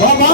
বাবা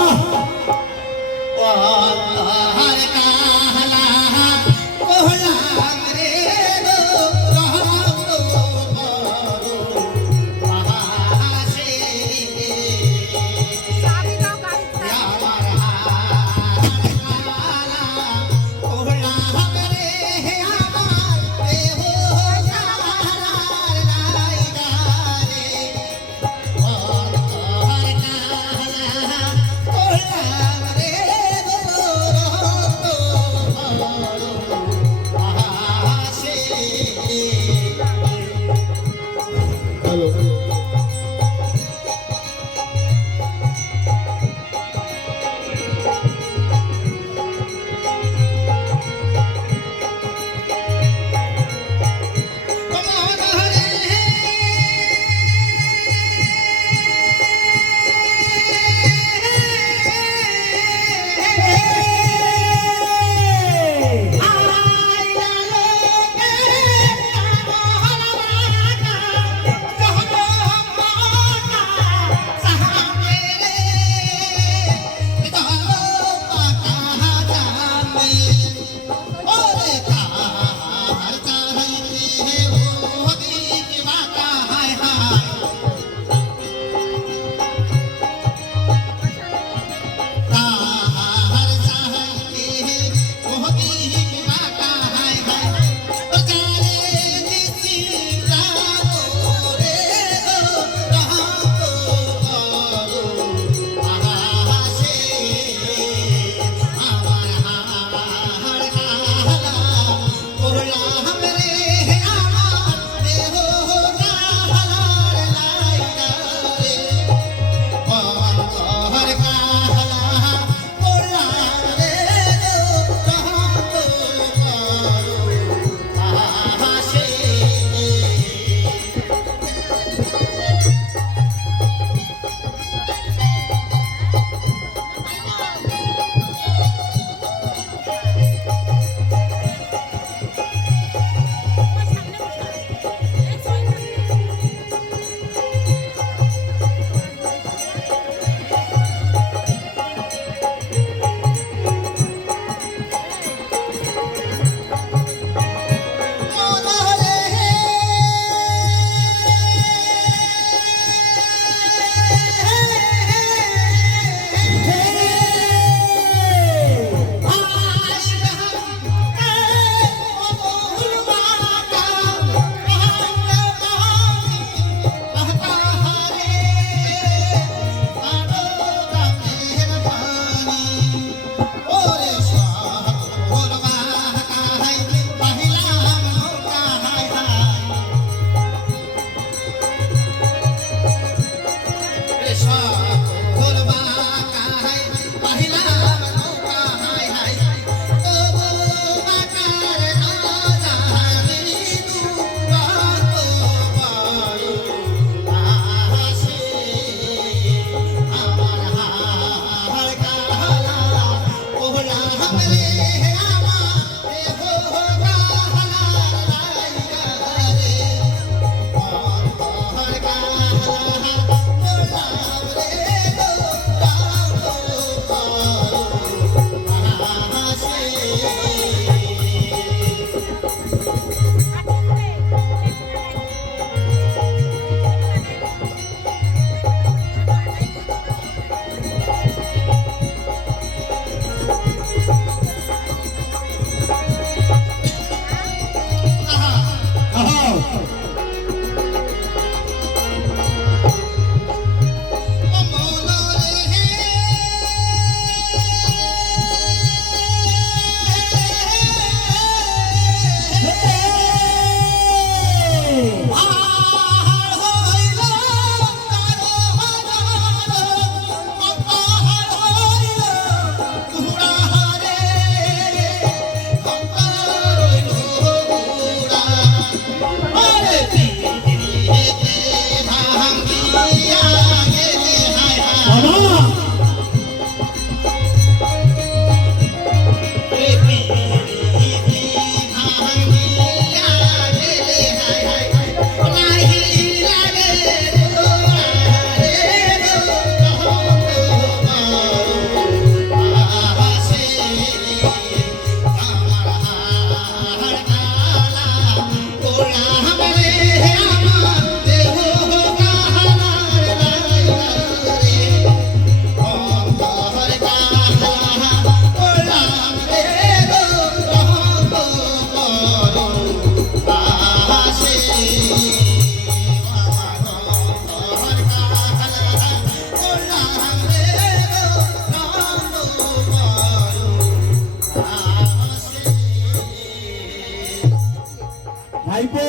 ভাইপো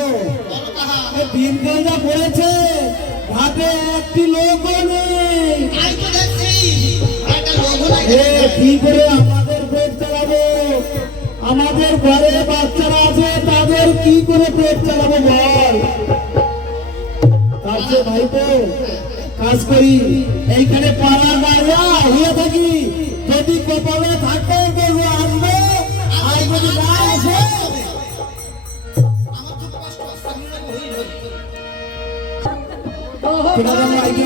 দিনকাল যা পড়েছে ঘাটে একটি লোকও নেই। কি করে আমাদের পেট চালাবো? আমাদের ঘরে বাচ্চারা আছে, তাদের কি করে পেট চালাবো বল? তারপরে ভাইপো কাজ করি, এইখানে পাড়া গাড়িয়া হয়ে থাকি। যদি কপালে থাকে গরু আসবে, আর যদি না আসে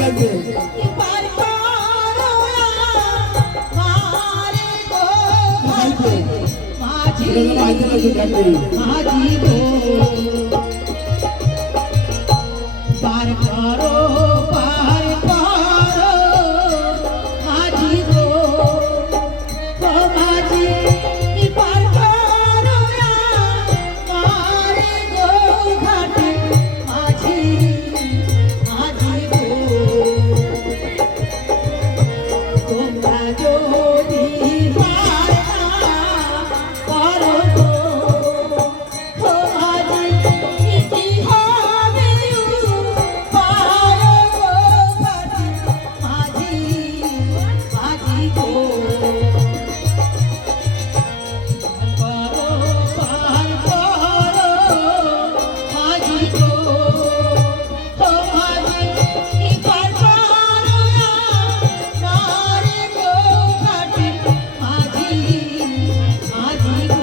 লাগবে। পার করো পার করো মাঝি গো ও মাঝি পার করো মারে গো ঘাটে মাঝি মাঝি গো তোমরা যদি পার না করো গো ও মাঝি কি হবে পার গো ঘাটে মাঝি মাঝি গো করো পার করো মাঝি গো ও মাঝি পার করো মারে গো ঘাটে মাঝি মাঝি গো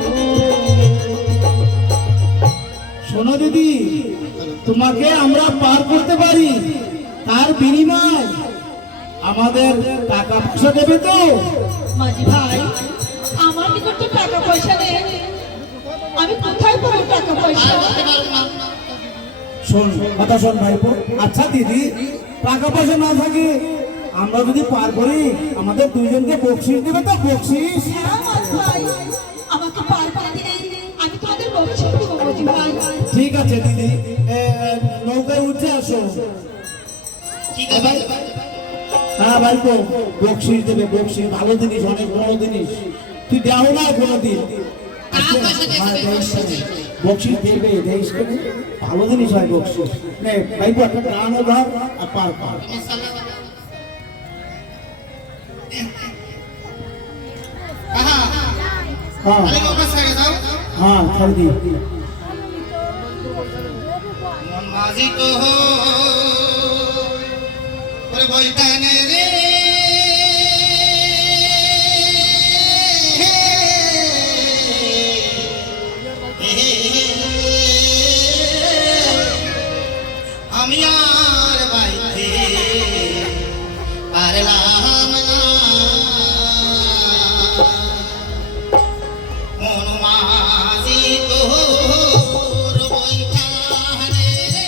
শোনো দিদি, তোমাকে আমরা পার করতে পারি, তার বিনিময় আমাদের টাকা পয়সা দেবে তো? মাঝি ভাই, আমার নিকট তো টাকা পয়সা নেই, আমি কোথায় পাবো টাকা পয়সা? শোন কথা শোন ভাইপো। আচ্ছা দিদি, টাকা পয়সা না থাকে আমরা যদি পার করি, আমাদের দুইজনকে বকশিস দেবে তো? বকশিস? হ্যাঁ মাঝি ভাই, আমাকে পার করে দিলে আমি তোমাদের বকশিশ দেবো মাঝি ভাই। ঠিক আছে দিদি, নৌকায় উঠে আসো। হ্যাঁ ভাইপো, বকশিস দেবে, বকশিস। ভালো জিনিস, অনেক বড় জিনিস, তুই দেও না কোনোদিন। বকশিস দেবে, দেশ কেন? ভালো জিনিস হয় বকশিস। নে ভাইপো, একটা প্রাণ ধর আর পার পার। হ্যাঁ হ্যাঁ ছাড় দি। মাঝি তো বইটানে রে আমি আর বাইতে পারলাম না। মন মাঝি তো বইটানে রে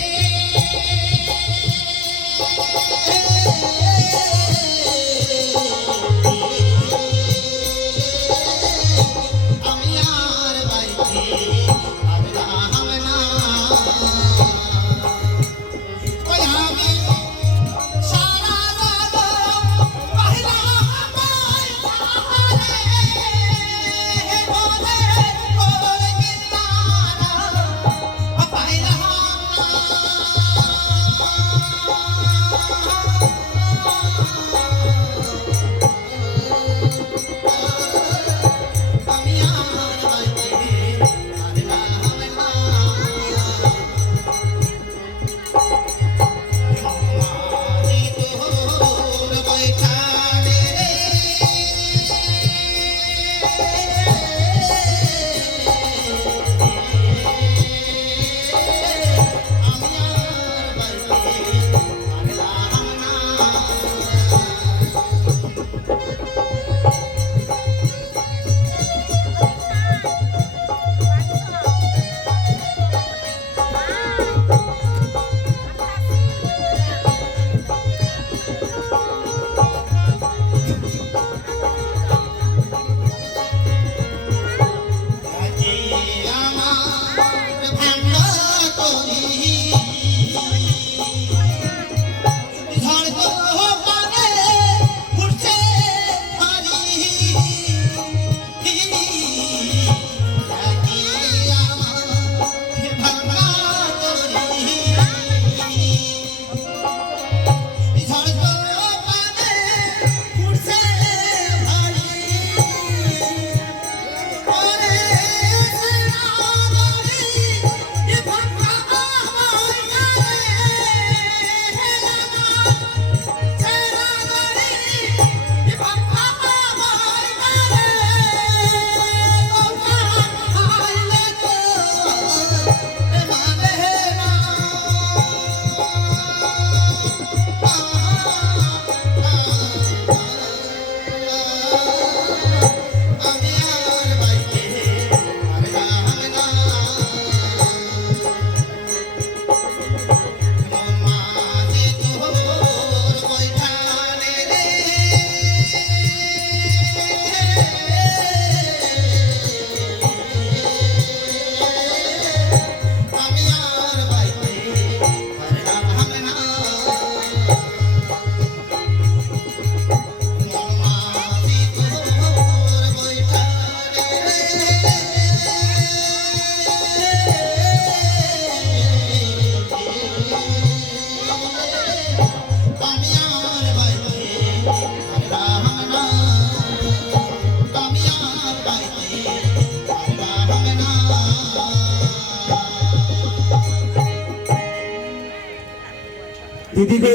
দিদি গো,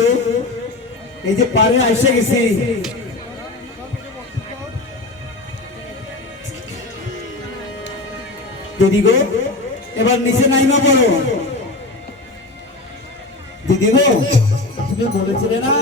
এই যে পারে আইসে গেছি, দিদি গো এবার নিচে নাইমা পড়ো। দিদি গো তুমি বলেছিলে না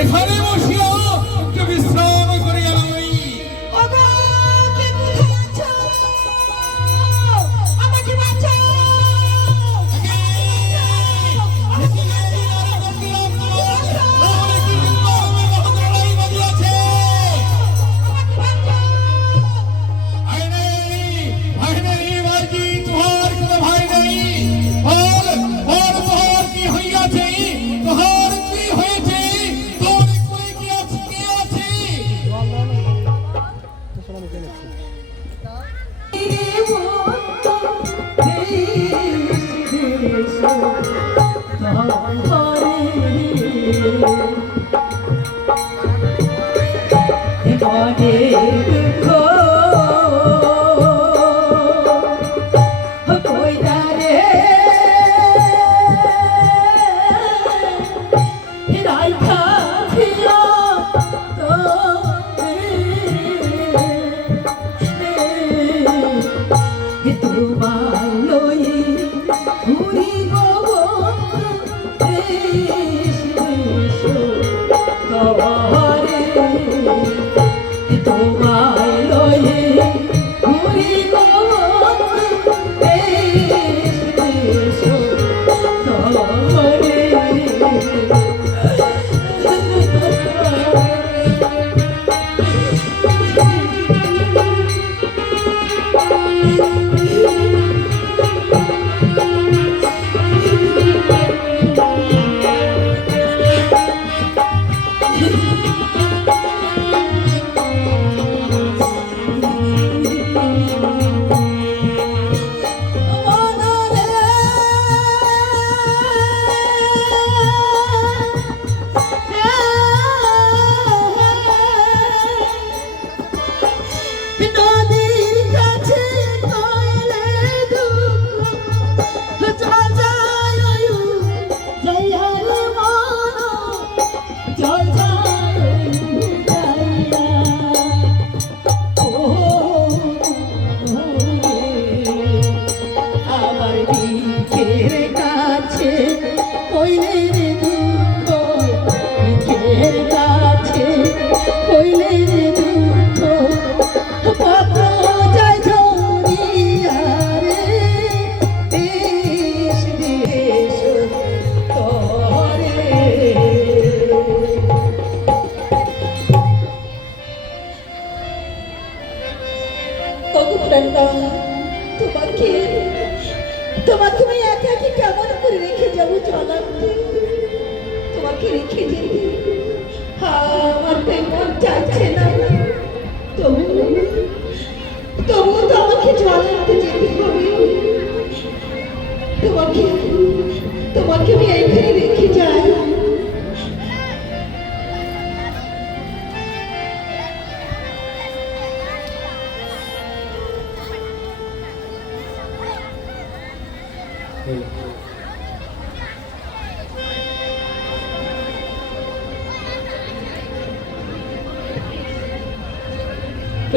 এখানে বসিয়া একটু বিশ্রাম করিয়া লই।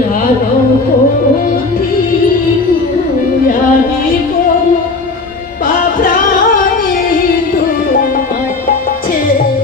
প্রাণ